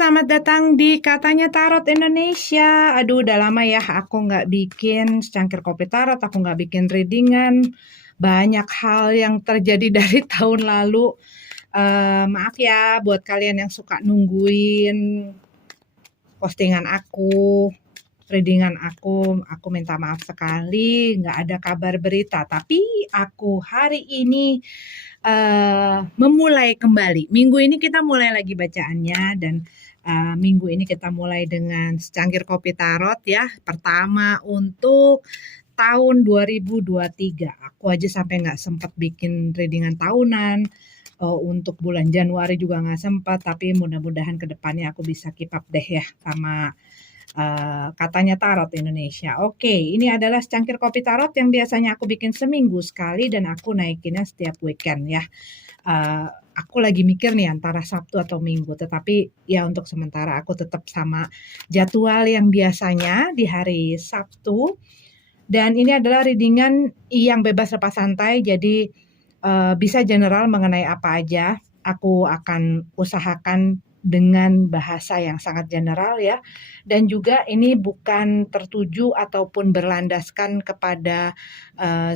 selamat datang di Katanya Tarot Indonesia. Aduh, udah lama ya aku nggak bikin secangkir kopi tarot, aku nggak bikin readingan. Banyak hal yang terjadi dari tahun lalu. Maaf ya buat kalian yang suka nungguin postingan aku, readingan aku minta maaf sekali, nggak ada kabar berita. Tapi aku hari ini memulai kembali. Minggu ini kita mulai lagi bacaannya dan minggu ini kita mulai dengan secangkir kopi tarot ya. Pertama untuk tahun 2023. Aku aja sampai nggak sempat bikin readingan tahunan. Untuk bulan Januari juga nggak sempat, tapi mudah-mudahan kedepannya aku bisa keep up deh ya sama Katanya Tarot Indonesia. Oke, ini adalah secangkir kopi tarot yang biasanya aku bikin seminggu sekali dan aku naikinnya setiap weekend ya. Aku lagi mikir nih antara Sabtu atau Minggu, tetapi ya untuk sementara aku tetap sama jadwal yang biasanya di hari Sabtu. Dan ini adalah readingan yang bebas lepas santai, jadi bisa general mengenai apa aja. Aku akan usahakan dengan bahasa yang sangat general ya. Dan juga ini bukan tertuju ataupun berlandaskan kepada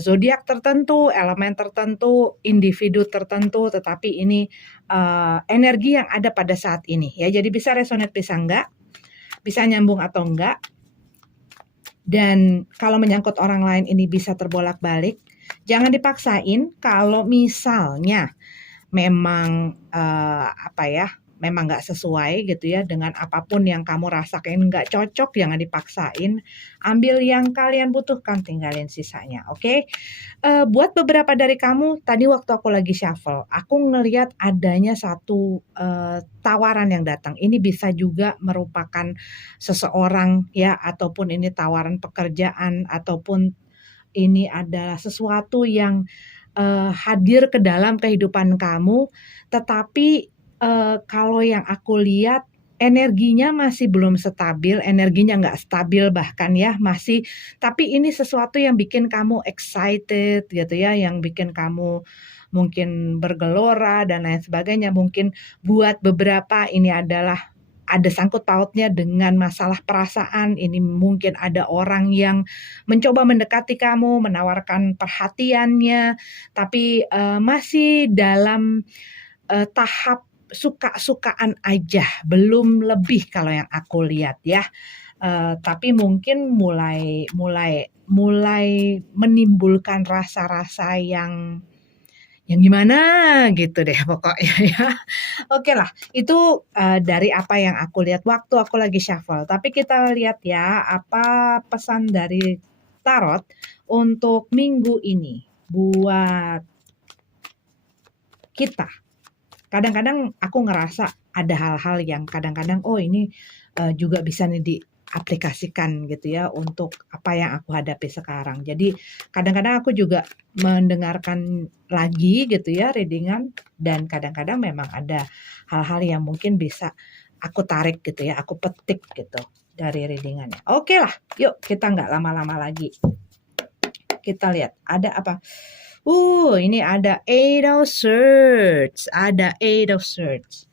zodiak tertentu, elemen tertentu, individu tertentu, tetapi ini energi yang ada pada saat ini ya. Jadi bisa resonate, bisa enggak, bisa nyambung atau enggak. Dan kalau menyangkut orang lain ini bisa terbolak-balik. Jangan dipaksain. Kalau misalnya memang memang nggak sesuai gitu ya dengan apapun yang kamu rasakan nggak cocok, jangan dipaksain. Ambil yang kalian butuhkan, tinggalin sisanya. Oke? Buat beberapa dari kamu, tadi waktu aku lagi shuffle, aku ngelihat adanya satu tawaran yang datang. Ini bisa juga merupakan seseorang ya, ataupun ini tawaran pekerjaan, ataupun ini adalah sesuatu yang hadir ke dalam kehidupan kamu, tetapi kalau yang aku lihat energinya masih belum stabil, energinya nggak stabil bahkan ya, masih, tapi ini sesuatu yang bikin kamu excited gitu ya, yang bikin kamu mungkin bergelora dan lain sebagainya. Mungkin buat beberapa ini adalah ada sangkut pautnya dengan masalah perasaan. Ini mungkin ada orang yang mencoba mendekati kamu, menawarkan perhatiannya, tapi masih dalam tahap suka-sukaan aja, belum lebih kalau yang aku lihat ya. Tapi mungkin mulai menimbulkan rasa-rasa yang gimana gitu deh pokoknya ya. Oke lah, itu dari apa yang aku lihat waktu aku lagi shuffle. Tapi kita lihat ya, apa pesan dari tarot untuk minggu ini buat kita. Kadang-kadang aku ngerasa ada hal-hal yang kadang-kadang ini juga bisa nih diaplikasikan gitu ya untuk apa yang aku hadapi sekarang. Jadi kadang-kadang aku juga mendengarkan lagi gitu ya readingan, dan kadang-kadang memang ada hal-hal yang mungkin bisa aku tarik gitu ya, aku petik gitu dari readingannya. Oke lah, yuk kita nggak lama-lama lagi. Kita lihat ada apa. Ini ada Eight of Swords. Ada Eight of Swords.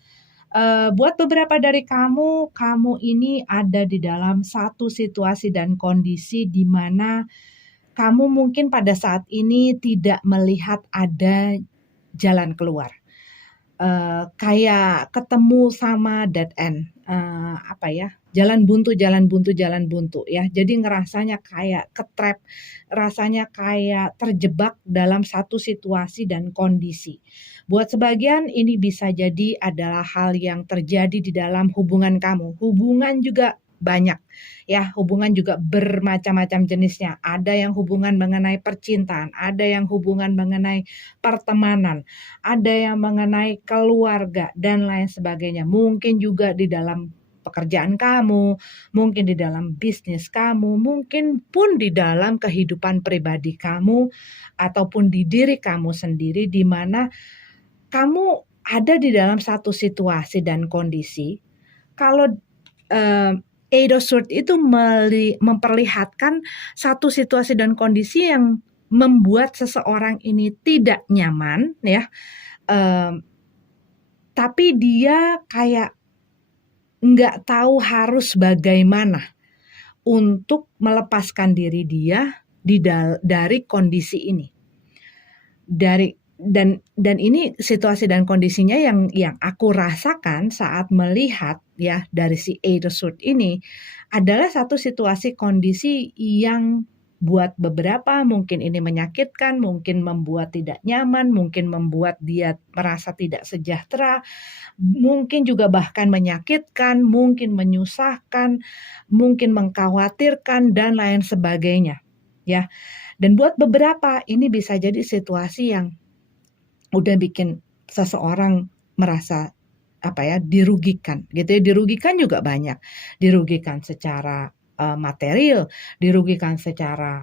Buat beberapa dari kamu ini ada di dalam satu situasi dan kondisi di mana kamu mungkin pada saat ini tidak melihat ada jalan keluar. Kayak ketemu sama dead end. Jalan buntu ya. Jadi ngerasanya kayak ketrap, rasanya kayak terjebak dalam satu situasi dan kondisi. Buat sebagian ini bisa jadi adalah hal yang terjadi di dalam hubungan kamu. Hubungan juga banyak ya, hubungan juga bermacam-macam jenisnya. Ada yang hubungan mengenai percintaan, ada yang hubungan mengenai pertemanan, ada yang mengenai keluarga dan lain sebagainya. Mungkin juga di dalam pekerjaan kamu, mungkin di dalam bisnis kamu, mungkin pun di dalam kehidupan pribadi kamu, ataupun di diri kamu sendiri, di mana kamu ada di dalam satu situasi dan kondisi. Kalau Eight of Swords itu memperlihatkan satu situasi dan kondisi yang membuat seseorang ini tidak nyaman ya, tapi dia kayak nggak tahu harus bagaimana untuk melepaskan diri dia dari kondisi ini. Dan ini situasi dan kondisinya yang aku rasakan saat melihat ya dari si Adulthood ini adalah satu situasi kondisi yang buat beberapa mungkin ini menyakitkan, mungkin membuat tidak nyaman, mungkin membuat dia merasa tidak sejahtera, mungkin juga bahkan menyakitkan, mungkin menyusahkan, mungkin mengkhawatirkan dan lain sebagainya ya. Dan buat beberapa ini bisa jadi situasi yang udah bikin seseorang merasa dirugikan gitu ya. Dirugikan juga banyak. Dirugikan secara material, dirugikan secara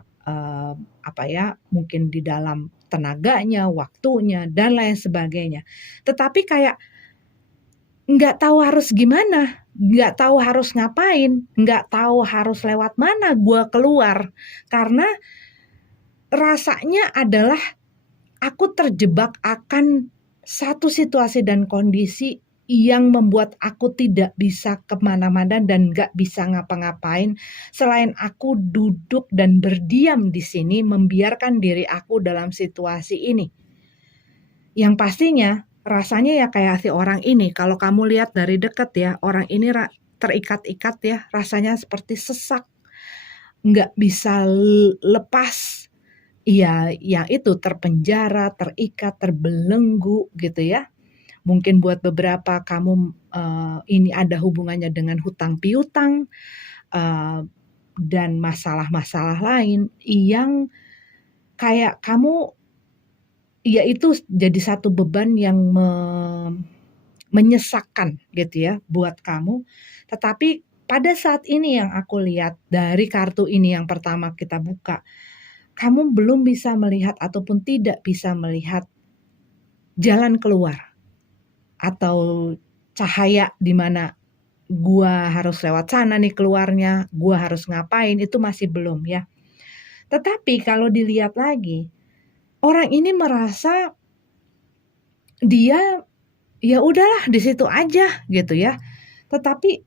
mungkin di dalam tenaganya, waktunya dan lain sebagainya. Tetapi kayak nggak tahu harus gimana, nggak tahu harus ngapain, nggak tahu harus lewat mana gue keluar. Karena rasanya adalah aku terjebak akan satu situasi dan kondisi yang membuat aku tidak bisa kemana-mana dan gak bisa ngapa-ngapain selain aku duduk dan berdiam di sini membiarkan diri aku dalam situasi ini. Yang pastinya rasanya ya kayak si orang ini, kalau kamu lihat dari dekat ya, orang ini terikat-ikat ya, rasanya seperti sesak, gak bisa lepas. Iya, yang itu terpenjara, terikat, terbelenggu gitu ya. Mungkin buat beberapa kamu ini ada hubungannya dengan hutang piutang dan masalah-masalah lain yang kayak kamu ya itu jadi satu beban yang menyesakkan gitu ya buat kamu. Tetapi pada saat ini yang aku lihat dari kartu ini yang pertama kita buka, kamu belum bisa melihat ataupun tidak bisa melihat jalan keluar atau cahaya di mana gua harus lewat sana nih keluarnya, gua harus ngapain, itu masih belum ya. Tetapi kalau dilihat lagi, orang ini merasa dia ya udahlah di situ aja gitu ya. Tetapi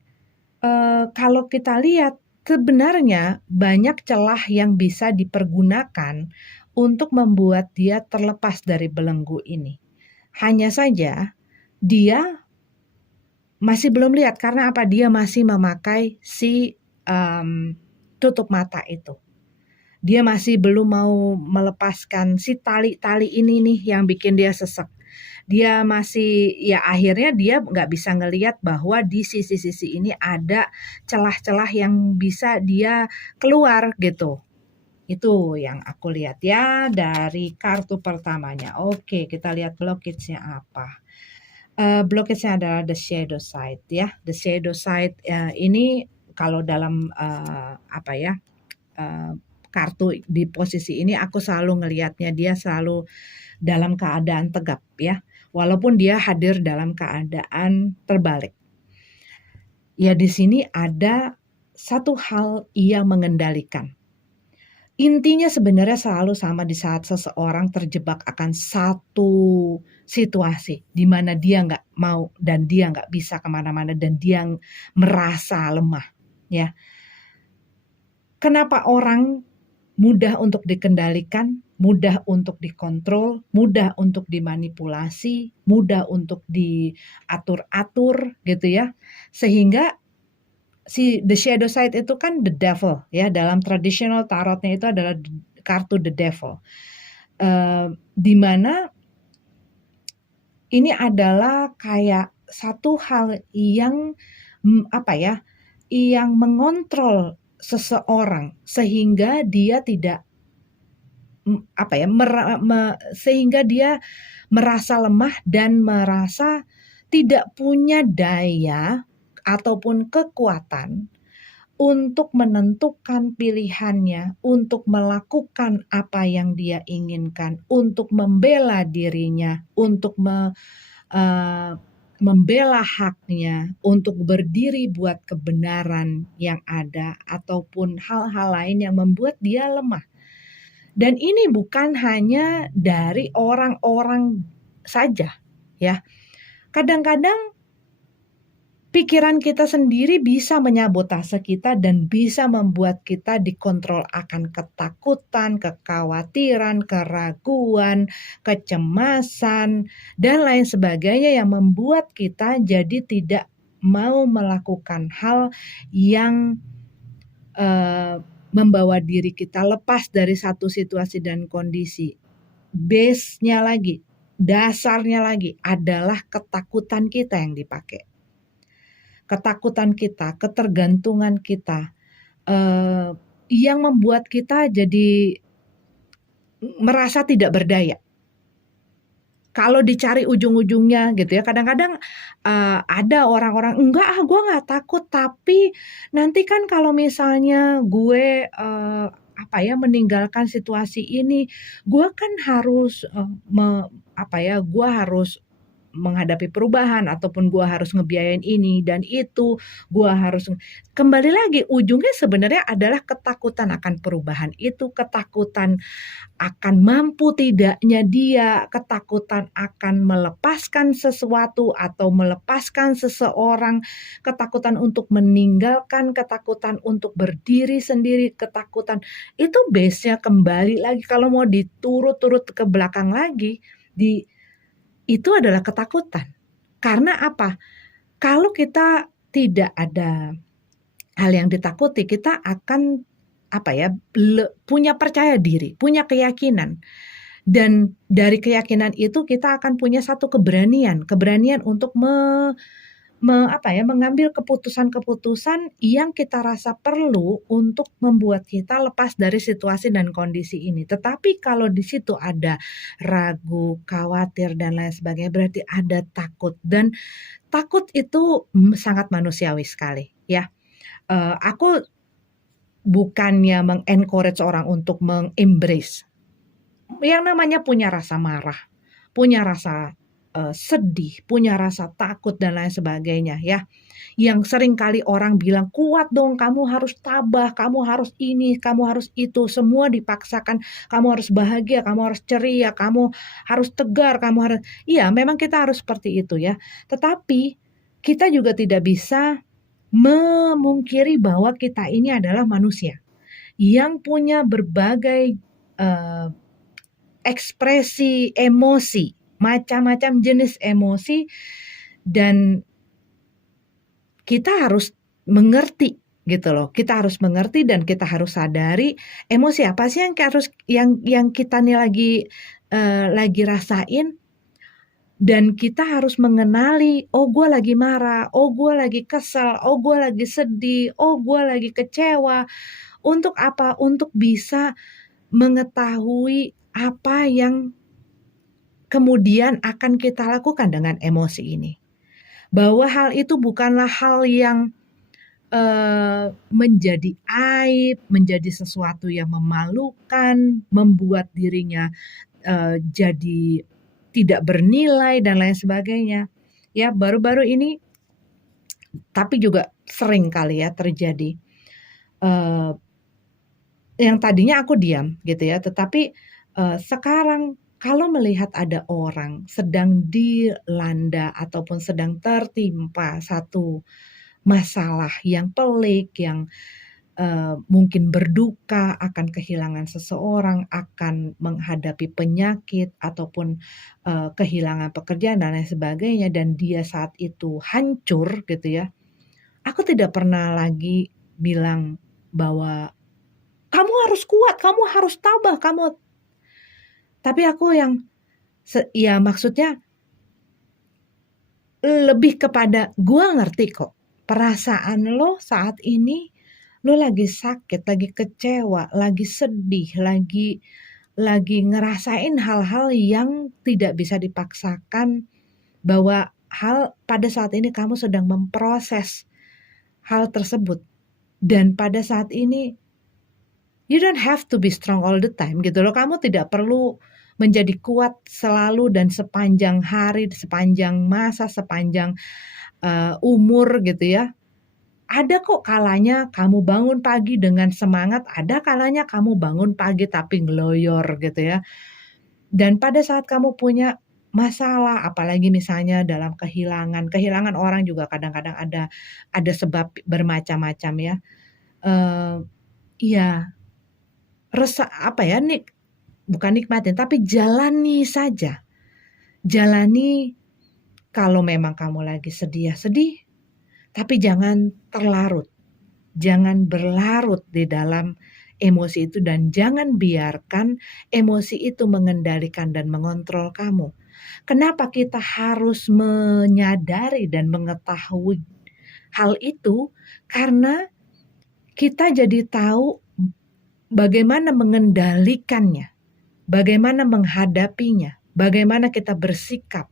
kalau kita lihat sebenarnya banyak celah yang bisa dipergunakan untuk membuat dia terlepas dari belenggu ini. Hanya saja dia masih belum lihat karena apa? Dia masih memakai si tutup mata itu. Dia masih belum mau melepaskan si tali-tali ini nih yang bikin dia sesek. Dia masih ya akhirnya dia nggak bisa ngelihat bahwa di sisi-sisi ini ada celah-celah yang bisa dia keluar gitu. Itu yang aku lihat ya dari kartu pertamanya. Oke, kita lihat blockage-nya apa. Blockage-nya adalah the shadow side ya. The shadow side ini kalau dalam kartu di posisi ini aku selalu ngelihatnya dia selalu dalam keadaan tegap ya. Walaupun dia hadir dalam keadaan terbalik. Ya di sini ada satu hal yang mengendalikan. Intinya sebenarnya selalu sama di saat seseorang terjebak akan satu situasi di mana dia nggak mau dan dia nggak bisa kemana-mana dan dia merasa lemah. Ya, kenapa orang mudah untuk dikendalikan, mudah untuk dikontrol, mudah untuk dimanipulasi, mudah untuk diatur-atur gitu ya. Sehingga si the shadow side itu kan the devil ya, dalam traditional tarotnya itu adalah kartu the devil. Di mana ini adalah kayak satu hal yang yang mengontrol seseorang sehingga dia tidak sehingga dia merasa lemah dan merasa tidak punya daya ataupun kekuatan untuk menentukan pilihannya, untuk melakukan apa yang dia inginkan, untuk membela dirinya, untuk membela haknya, untuk berdiri buat kebenaran yang ada, ataupun hal-hal lain yang membuat dia lemah. Dan ini bukan hanya dari orang-orang saja, ya. Kadang-kadang pikiran kita sendiri bisa menyabotase kita dan bisa membuat kita dikontrol akan ketakutan, kekhawatiran, keraguan, kecemasan, dan lain sebagainya yang membuat kita jadi tidak mau melakukan hal yang membawa diri kita lepas dari satu situasi dan kondisi. Base-nya lagi, dasarnya lagi adalah ketakutan kita yang dipakai. Ketakutan kita, ketergantungan kita, yang membuat kita jadi merasa tidak berdaya. Kalau dicari ujung-ujungnya gitu ya, kadang-kadang ada orang-orang, enggak gue nggak takut, tapi nanti kan kalau misalnya gue meninggalkan situasi ini, gue kan harus gue harus menghadapi perubahan ataupun gue harus ngebiayain ini dan itu, gue harus kembali lagi ujungnya sebenarnya adalah ketakutan akan perubahan itu, ketakutan akan mampu tidaknya dia, ketakutan akan melepaskan sesuatu atau melepaskan seseorang, ketakutan untuk meninggalkan, ketakutan untuk berdiri sendiri, ketakutan itu base-nya kembali lagi kalau mau diturut-turut ke belakang lagi itu adalah ketakutan. Karena apa? Kalau kita tidak ada hal yang ditakuti, kita akan punya percaya diri, punya keyakinan. Dan dari keyakinan itu kita akan punya satu keberanian untuk mengambil keputusan-keputusan yang kita rasa perlu untuk membuat kita lepas dari situasi dan kondisi ini. Tetapi kalau di situ ada ragu, khawatir dan lain sebagainya, berarti ada takut, dan takut itu sangat manusiawi sekali ya. Aku bukannya mengencourage orang untuk mengembrace yang namanya punya rasa marah, punya rasa sedih, punya rasa takut dan lain sebagainya ya. Yang sering kali orang bilang, kuat dong, kamu harus tabah, kamu harus ini, kamu harus itu, semua dipaksakan, kamu harus bahagia, kamu harus ceria, kamu harus tegar, kamu harus, iya memang kita harus seperti itu ya. Tetapi kita juga tidak bisa memungkiri bahwa kita ini adalah manusia yang punya berbagai ekspresi emosi, macam-macam jenis emosi, dan kita harus mengerti gitu loh. Kita harus mengerti dan kita harus sadari emosi apa sih yang kita nih lagi rasain, dan kita harus mengenali, oh gue lagi marah, oh gue lagi kesel, oh gue lagi sedih, oh gue lagi kecewa. Untuk apa? Untuk bisa mengetahui apa yang kemudian akan kita lakukan dengan emosi ini. Bahwa hal itu bukanlah hal yang menjadi aib, menjadi sesuatu yang memalukan, membuat dirinya jadi tidak bernilai dan lain sebagainya. Ya, baru-baru ini, tapi juga sering kali ya terjadi. Yang tadinya aku diam gitu ya, tetapi sekarang kalau melihat ada orang sedang dilanda ataupun sedang tertimpa satu masalah yang pelik, yang mungkin berduka akan kehilangan seseorang, akan menghadapi penyakit ataupun kehilangan pekerjaan dan lain sebagainya, dan dia saat itu hancur gitu ya, aku tidak pernah lagi bilang bahwa kamu harus kuat, kamu harus tabah, tapi aku yang ya maksudnya lebih kepada gue ngerti kok perasaan lo saat ini, lo lagi sakit, lagi kecewa, lagi sedih, lagi ngerasain hal-hal yang tidak bisa dipaksakan, bahwa pada saat ini kamu sedang memproses hal tersebut, dan pada saat ini you don't have to be strong all the time gitu loh. Kamu tidak perlu menjadi kuat selalu dan sepanjang hari, sepanjang masa, sepanjang umur gitu ya. Ada kok kalanya kamu bangun pagi dengan semangat, ada kalanya kamu bangun pagi tapi ngeloyor gitu ya. Dan pada saat kamu punya masalah, apalagi misalnya dalam kehilangan orang juga kadang-kadang ada sebab bermacam-macam ya. Ya apa ya, bukan nikmatin, tapi jalani saja. Jalani kalau memang kamu lagi sedih ya sedih, tapi jangan terlarut. Jangan berlarut di dalam emosi itu dan jangan biarkan emosi itu mengendalikan dan mengontrol kamu. Kenapa kita harus menyadari dan mengetahui hal itu? Karena kita jadi tahu bagaimana mengendalikannya, bagaimana menghadapinya, bagaimana kita bersikap.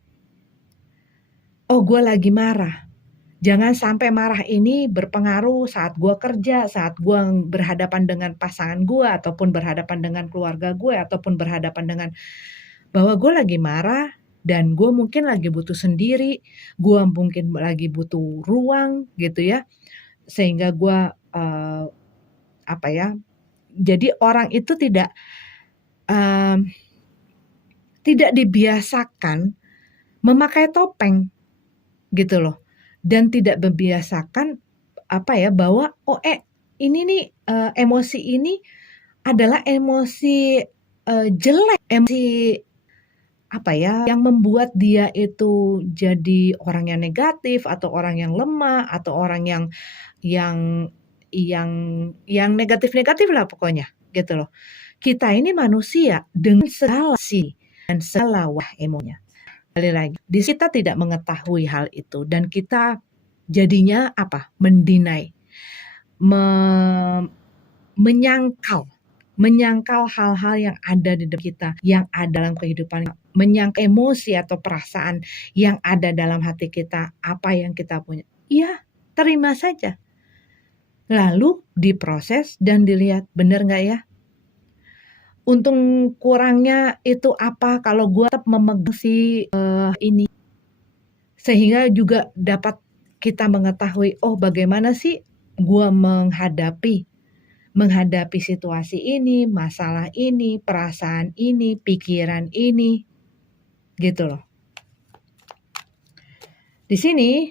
Oh, gue lagi marah. Jangan sampai marah ini berpengaruh saat gue kerja, saat gue berhadapan dengan pasangan gue, ataupun berhadapan dengan keluarga gue, ataupun berhadapan dengan bahwa gue lagi marah dan gue mungkin lagi butuh sendiri, gue mungkin lagi butuh ruang gitu ya, sehingga gue jadi orang itu tidak dibiasakan memakai topeng gitu loh. Dan tidak membiasakan bahwa ini nih emosi ini adalah emosi jelek, emosi yang membuat dia itu jadi orang yang negatif atau orang yang lemah atau orang yang negatif-negatif lah pokoknya gitu loh. Kita ini manusia dengan segala dan segala emonya. Kali lagi, di kita tidak mengetahui hal itu dan kita jadinya mendinai, menyangkal hal-hal yang ada di dalam kita, yang ada dalam kehidupan, menyangkal emosi atau perasaan yang ada dalam hati kita, apa yang kita punya. Ya, terima saja. Lalu diproses dan dilihat benar nggak ya? Untung kurangnya itu apa kalau gue tetap memegang ini, sehingga juga dapat kita mengetahui bagaimana sih gue menghadapi situasi ini, masalah ini, perasaan ini, pikiran ini, gitu loh. Di sini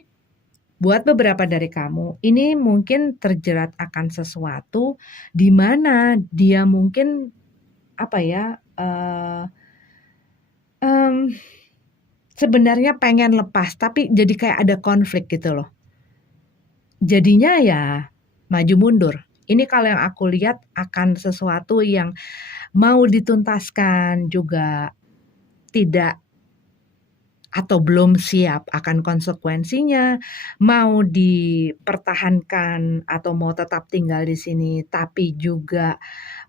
buat beberapa dari kamu ini mungkin terjerat akan sesuatu di mana dia mungkin sebenarnya pengen lepas tapi jadi kayak ada konflik gitu loh. Jadinya ya maju mundur. Ini kalau yang aku lihat akan sesuatu yang mau dituntaskan juga tidak atau belum siap akan konsekuensinya, mau dipertahankan atau mau tetap tinggal di sini, tapi juga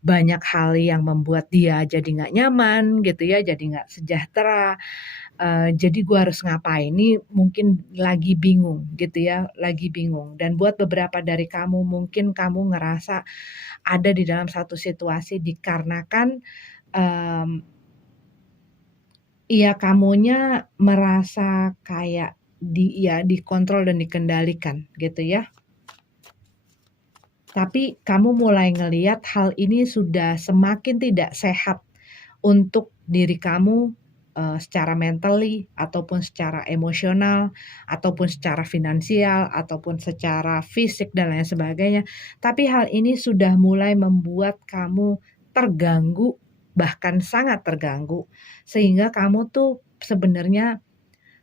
banyak hal yang membuat dia jadi nggak nyaman gitu ya, jadi nggak sejahtera. Jadi gue harus ngapain? Ini mungkin lagi bingung gitu ya, lagi bingung. Dan buat beberapa dari kamu mungkin kamu ngerasa ada di dalam satu situasi dikarenakan kamunya merasa kayak dikontrol dan dikendalikan gitu ya. Tapi kamu mulai ngelihat hal ini sudah semakin tidak sehat untuk diri kamu secara mentally ataupun secara emosional ataupun secara finansial ataupun secara fisik dan lain sebagainya. Tapi hal ini sudah mulai membuat kamu terganggu, bahkan sangat terganggu, sehingga kamu tuh sebenarnya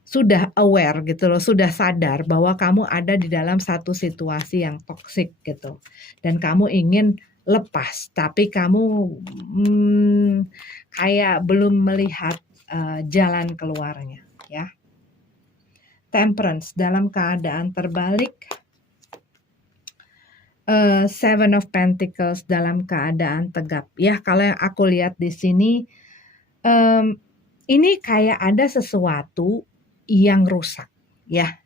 sudah aware gitu loh, sudah sadar bahwa kamu ada di dalam satu situasi yang toksik gitu dan kamu ingin lepas, tapi kamu kayak belum melihat jalan keluarnya ya. Temperance dalam keadaan terbalik, Seven of Pentacles dalam keadaan tegap. Ya, kalau yang aku lihat di sini, ini kayak ada sesuatu yang rusak. Ya,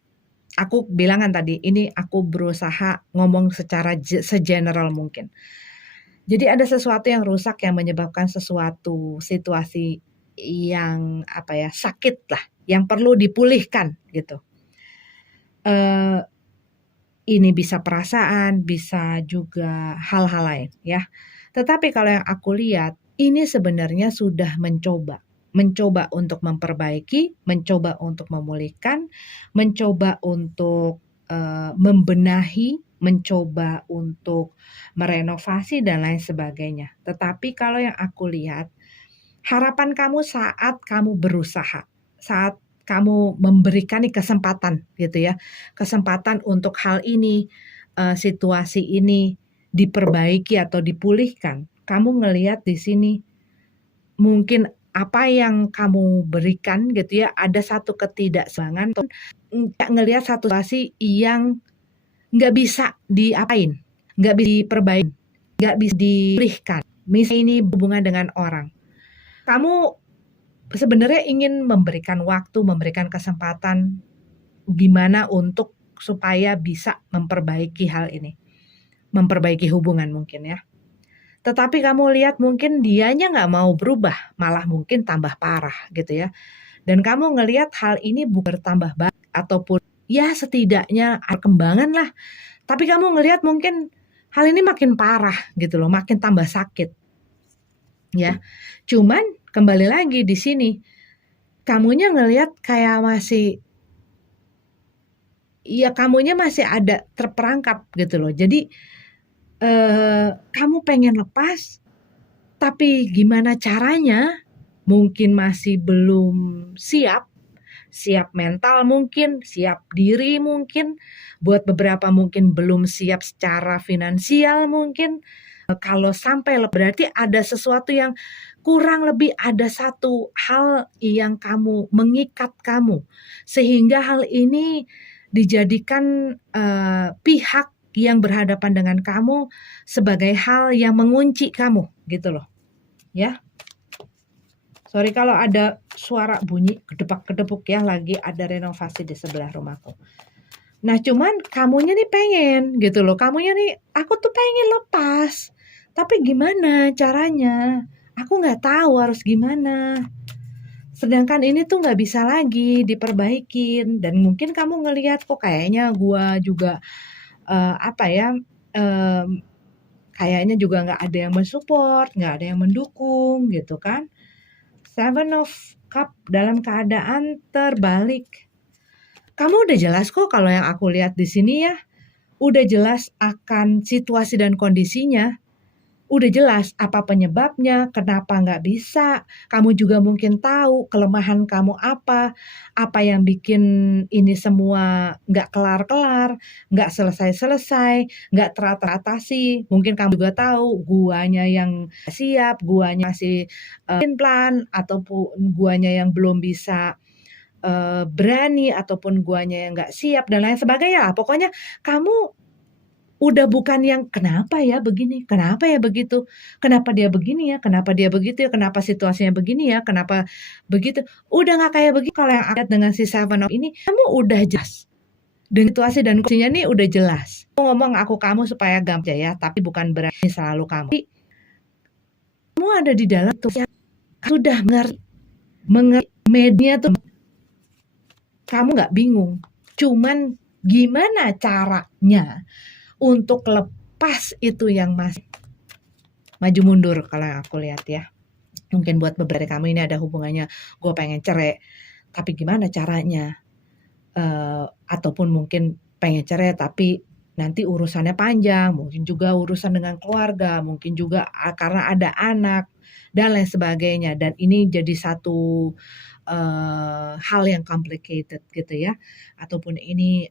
aku bilang kan tadi, ini aku berusaha ngomong secara segeneral mungkin. Jadi ada sesuatu yang rusak yang menyebabkan sesuatu situasi yang sakit lah, yang perlu dipulihkan gitu. Ini bisa perasaan, bisa juga hal-hal lain ya. Tetapi kalau yang aku lihat, ini sebenarnya sudah mencoba. mencoba untuk memperbaiki, mencoba untuk memulihkan, mencoba untuk membenahi, mencoba untuk merenovasi dan lain sebagainya. Tetapi kalau yang aku lihat, harapan kamu saat kamu berusaha, saat kamu memberikan kesempatan gitu ya, kesempatan untuk hal ini, situasi ini diperbaiki atau dipulihkan. Kamu ngelihat di sini mungkin apa yang kamu berikan gitu ya, ada satu ketidakseimbangan atau ngelihat satu situasi yang nggak bisa diapain, nggak bisa diperbaiki, nggak bisa dipulihkan. Misalnya ini hubungan dengan orang. Kamu sebenarnya ingin memberikan waktu, memberikan kesempatan gimana untuk supaya bisa memperbaiki hal ini. Memperbaiki hubungan mungkin ya. Tetapi kamu lihat mungkin dianya nggak mau berubah, malah mungkin tambah parah gitu ya. Dan kamu ngelihat hal ini bukan bertambah baik ataupun ya setidaknya perkembangan lah. Tapi kamu ngelihat mungkin hal ini makin parah gitu loh, makin tambah sakit. Ya. Cuman kembali lagi di sini, kamunya ngelihat kayak kamunya masih ada terperangkap gitu loh. Jadi kamu pengen lepas, tapi gimana caranya? Mungkin masih belum siap mental mungkin, siap diri mungkin, buat beberapa mungkin belum siap secara finansial mungkin. Kalau sampai berarti ada sesuatu yang kurang lebih ada satu hal yang kamu mengikat kamu, sehingga hal ini dijadikan pihak yang berhadapan dengan kamu sebagai hal yang mengunci kamu gitu loh ya. Sorry kalau ada suara bunyi kedepak-kedepuk ya, lagi ada renovasi di sebelah rumahku. Nah cuman kamunya nih pengen gitu loh, kamunya nih aku tuh pengen lepas, tapi gimana caranya? Aku nggak tahu harus gimana. Sedangkan ini tuh nggak bisa lagi diperbaikin, dan mungkin kamu ngelihat kok kayaknya gua juga kayaknya juga nggak ada yang mensupport, nggak ada yang mendukung gitu kan. Seven of Cup dalam keadaan terbalik. Kamu udah jelas kok kalau yang aku lihat di sini ya, udah jelas akan situasi dan kondisinya. Udah jelas apa penyebabnya, kenapa nggak bisa. Kamu juga mungkin tahu kelemahan kamu apa yang bikin ini semua nggak kelar-kelar, nggak selesai-selesai, nggak teratasi. Mungkin kamu juga tahu guanya yang siap, guanya masih plan, ataupun guanya yang belum bisa berani, ataupun guanya yang nggak siap, dan lain sebagainya lah. Pokoknya kamu udah bukan yang kenapa ya begini, kenapa ya begitu, kenapa dia begini ya, kenapa dia begitu ya, kenapa situasinya begini ya, kenapa begitu. Udah nggak kayak begitu. Kalau yang aku lihat dengan si Seven of ini, kamu udah jelas. Dengan situasi dan kondisinya nih udah jelas. Aku ngomong aku kamu supaya gampang ya, tapi bukan berarti selalu kamu. Kamu ada di dalam tuh yang sudah mengerti media tuh, kamu nggak bingung. Cuman gimana caranya untuk lepas itu yang masih maju mundur kalau yang aku lihat ya. Mungkin buat beberapa kamu ini ada hubungannya, gue pengen cerai, tapi gimana caranya? Ataupun mungkin pengen cerai tapi nanti urusannya panjang, mungkin juga urusan dengan keluarga, mungkin juga karena ada anak dan lain sebagainya. Dan ini jadi satu hal yang complicated gitu ya. Ataupun ini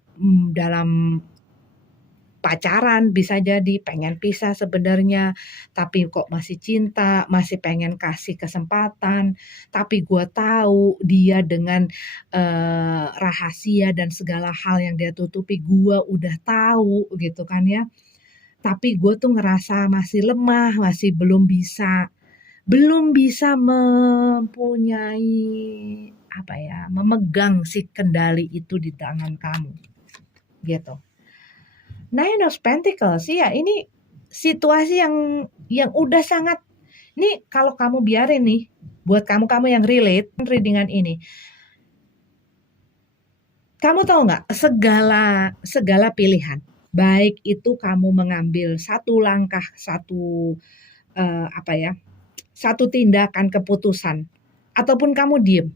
dalam pacaran bisa jadi pengen pisah sebenarnya, tapi kok masih cinta, masih pengen kasih kesempatan, tapi gue tahu dia dengan rahasia dan segala hal yang dia tutupi, gue udah tahu gitu kan ya. Tapi gue tuh ngerasa masih lemah, masih belum bisa mempunyai memegang si kendali itu di tangan kamu gitu. Nine of Pentacles, ya ini situasi yang udah sangat, ini kalau kamu biarin nih, buat kamu yang relate readingan ini, kamu tahu nggak, segala pilihan, baik itu kamu mengambil satu langkah, satu tindakan keputusan, ataupun kamu diem,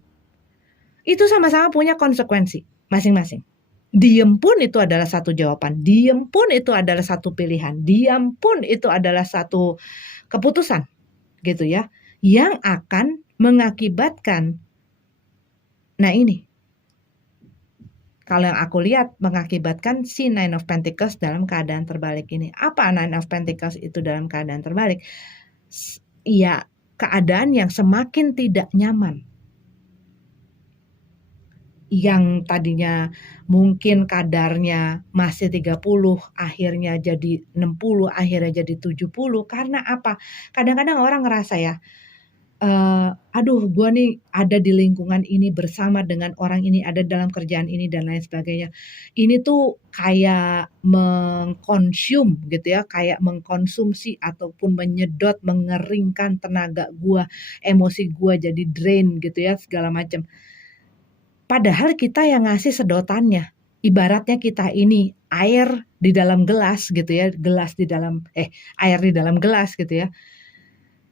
itu sama-sama punya konsekuensi masing-masing. Diem pun itu adalah satu jawaban, diem pun itu adalah satu pilihan, diam pun itu adalah satu keputusan gitu ya, yang akan mengakibatkan, nah ini kalau yang aku lihat mengakibatkan si Nine of Pentacles dalam keadaan terbalik ini. Apa Nine of Pentacles itu dalam keadaan terbalik? Ya, keadaan yang semakin tidak nyaman. Yang tadinya mungkin kadarnya masih 30, akhirnya jadi 60, akhirnya jadi 70. Karena apa? Kadang-kadang orang ngerasa ya, aduh gue nih ada di lingkungan ini bersama dengan orang ini, ada dalam kerjaan ini dan lain sebagainya. Ini tuh kayak mengkonsum gitu ya, kayak mengkonsumsi ataupun menyedot, mengeringkan tenaga gue, emosi gue jadi drain gitu ya, segala macam. Padahal kita yang ngasih sedotannya. Ibaratnya kita ini air di dalam gelas gitu ya, air di dalam gelas gitu ya.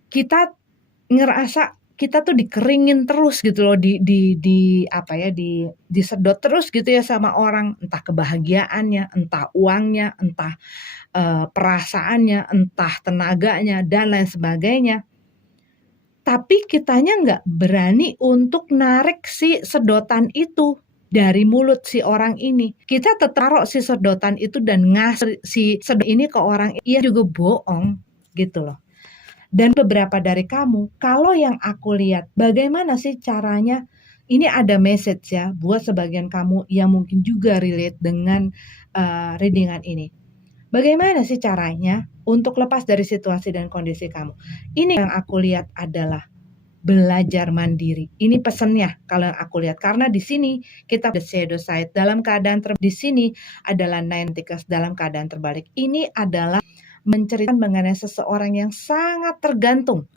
Kita ngerasa kita tuh dikeringin terus gitu loh, disedot terus gitu ya sama orang, entah kebahagiaannya, entah uangnya, entah perasaannya, entah tenaganya dan lain sebagainya. Tapi kitanya nggak berani untuk narik si sedotan itu dari mulut si orang ini. Kita tetap taruh si sedotan itu dan ngasih si sedot ini ke orang, ia juga bohong gitu loh. Dan beberapa dari kamu, kalau yang aku lihat, bagaimana sih caranya? Ini ada message ya buat sebagian kamu yang mungkin juga relate dengan readingan ini. Bagaimana sih caranya untuk lepas dari situasi dan kondisi kamu? Ini yang aku lihat adalah belajar mandiri. Ini pesannya kalau yang aku lihat, karena di sini kita the shadow side dalam keadaan di sini adalah Nine Pentacles dalam keadaan terbalik. Ini adalah menceritakan mengenai seseorang yang sangat tergantung.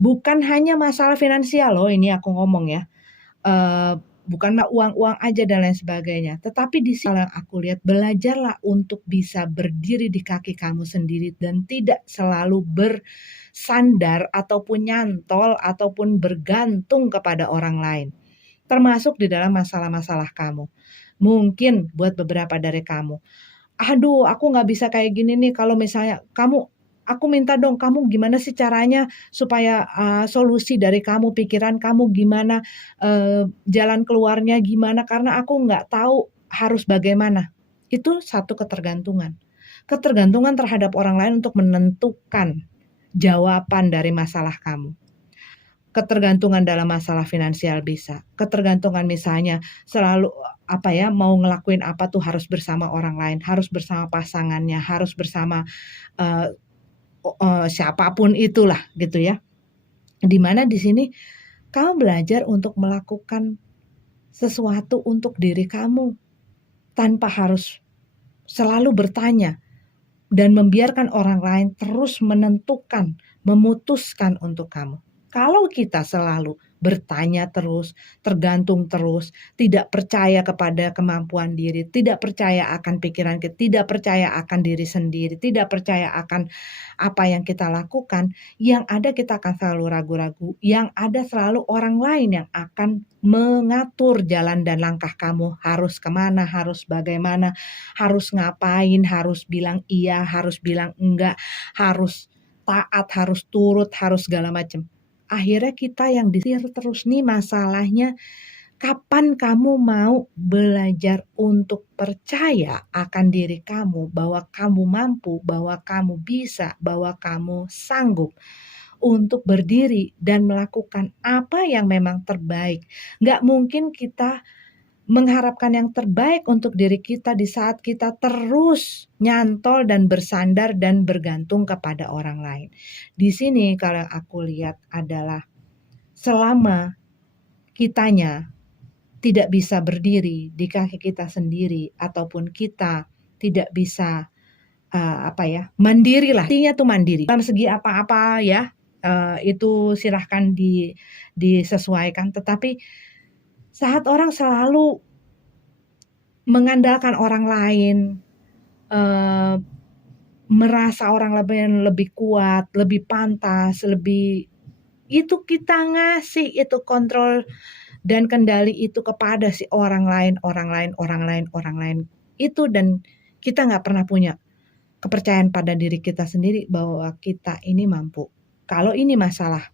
Bukan hanya masalah finansial loh, ini aku ngomong ya. Bukan uang-uang aja dan lain sebagainya. Tetapi di sini yang aku lihat, belajarlah untuk bisa berdiri di kaki kamu sendiri dan tidak selalu bersandar ataupun nyantol ataupun bergantung kepada orang lain. Termasuk di dalam masalah-masalah kamu. Mungkin buat beberapa dari kamu, aduh aku nggak bisa kayak gini nih, kalau misalnya aku minta dong kamu gimana sih caranya supaya solusi dari kamu, pikiran kamu gimana, jalan keluarnya gimana, karena aku nggak tahu harus bagaimana. Itu satu ketergantungan. Ketergantungan terhadap orang lain untuk menentukan jawaban dari masalah kamu. Ketergantungan dalam masalah finansial bisa. Ketergantungan misalnya selalu mau ngelakuin apa tuh harus bersama orang lain, harus bersama pasangannya, harus bersama siapapun itulah gitu ya. Dimana di sini kamu belajar untuk melakukan sesuatu untuk diri kamu tanpa harus selalu bertanya dan membiarkan orang lain terus menentukan, memutuskan untuk kamu. Kalau kita selalu bertanya terus, tergantung terus, tidak percaya kepada kemampuan diri, tidak percaya akan pikiran kita, tidak percaya akan diri sendiri, tidak percaya akan apa yang kita lakukan, yang ada kita akan selalu ragu-ragu, yang ada selalu orang lain yang akan mengatur jalan dan langkah kamu, harus kemana, harus bagaimana, harus ngapain, harus bilang iya, harus bilang enggak, harus taat, harus turut, harus segala macam. Akhirnya kita yang disetir terus nih masalahnya. Kapan kamu mau belajar untuk percaya akan diri kamu, bahwa kamu mampu, bahwa kamu bisa, bahwa kamu sanggup untuk berdiri dan melakukan apa yang memang terbaik. Nggak mungkin kita mengharapkan yang terbaik untuk diri kita di saat kita terus nyantol dan bersandar dan bergantung kepada orang lain. Di sini kalau aku lihat adalah selama kitanya tidak bisa berdiri di kaki kita sendiri ataupun kita tidak bisa mandiri lah. Artinya tuh mandiri. Dalam segi apa-apa ya, itu silahkan disesuaikan. Tetapi saat orang selalu mengandalkan orang lain, merasa orang lain lebih kuat, lebih pantas, lebih itu kita ngasih itu kontrol dan kendali itu kepada si orang lain itu, dan kita nggak pernah punya kepercayaan pada diri kita sendiri bahwa kita ini mampu. Kalau ini masalah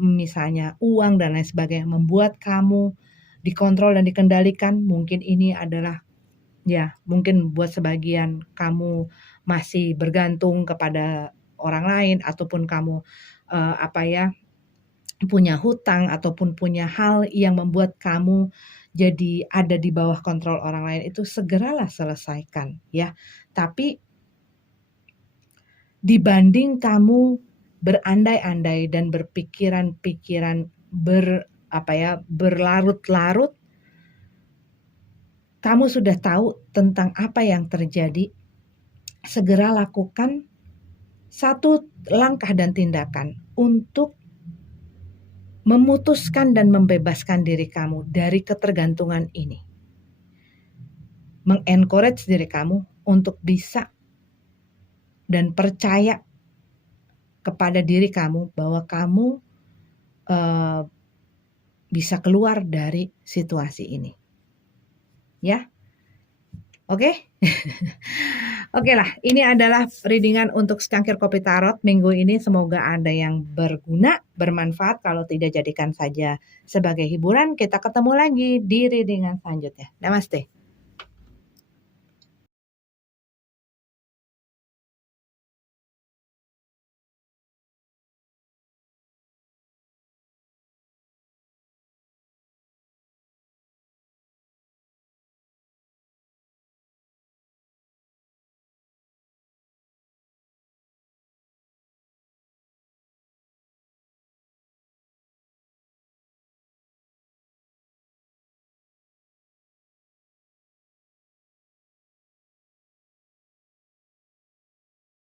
misalnya uang dan lain sebagainya membuat kamu dikontrol dan dikendalikan, mungkin ini adalah ya mungkin buat sebagian kamu masih bergantung kepada orang lain, ataupun kamu punya hutang ataupun punya hal yang membuat kamu jadi ada di bawah kontrol orang lain, itu segeralah selesaikan ya. Tapi dibanding kamu berandai-andai dan berpikiran-pikiran berlarut-larut, kamu sudah tahu tentang apa yang terjadi, segera lakukan satu langkah dan tindakan untuk memutuskan dan membebaskan diri kamu dari ketergantungan ini. Mengencourage diri kamu untuk bisa dan percaya kepada diri kamu bahwa kamu bisa keluar dari situasi ini. Ya. Oke? Oke lah, ini adalah readingan untuk secangkir kopi tarot minggu ini. Semoga ada yang berguna, bermanfaat. Kalau tidak, jadikan saja sebagai hiburan. Kita ketemu lagi di readingan selanjutnya. Namaste.